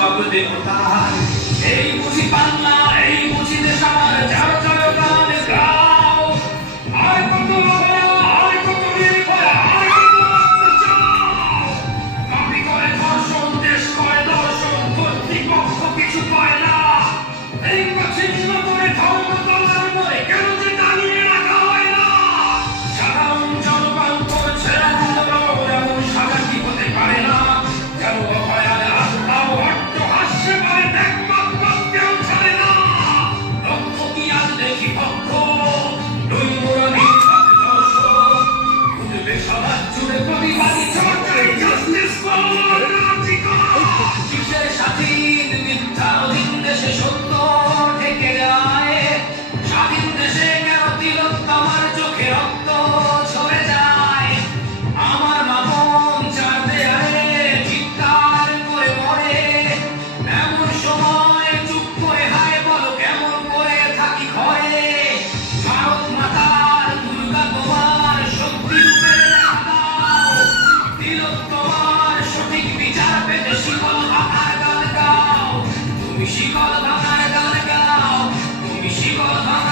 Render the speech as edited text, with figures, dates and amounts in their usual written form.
সব দেবতার। এই বুঝি বাংলা, এই বুঝি দেশ আমার, যার জয় গান গাও। আর কত আর কত নির্ভয়, আর কত অত্যাচার। দাবি করে ধর্ষণ, দেশ করে দর্শন, কর্তৃপক্ষ কিছু পায় না। এই ছিন্ন করে ধর্ম তলার মরে কেন যে দাঁড়িয়ে রাখা হয় না? সাধারণ জনগণ করছে আন্দোলন, এমন সাজা কি হতে পারে না? কেন অভয়ার আত্মাও অট্টহাস্যে পারে একমাত্র কেউ ছাড়ে না। লক্ষ কি আজ দেখি পক্ষ, দুই মোড়া নির্বাক দর্শক, উঠবে সমাজ জুড়ে প্রতিবাদী চর্চায় জাস্টিস ফর রাজিকা। কিসের স্বাধীন মিথ্যা অধীন দেশে সত্য থেকে যায়? স্বাধীন দেশে কেন তিলোত্তমার চোখে রক্ত ঝরে যায়? আমার মামন চার দেয়ালে চিৎকার করে মরে, এমন সময় চুপ করে হায় বলো কেমন করে থাকি ঘরে? ভারত মাতার দুর্গা তোমার শক্তি রূপে দেখা দাও। তিলোত্তমার সঠিক বিচার পেতে শিকল ভাঙার গান গাও। তুমি শিকল ভাঙার গান গাও, তুমি শিকল ভাঙার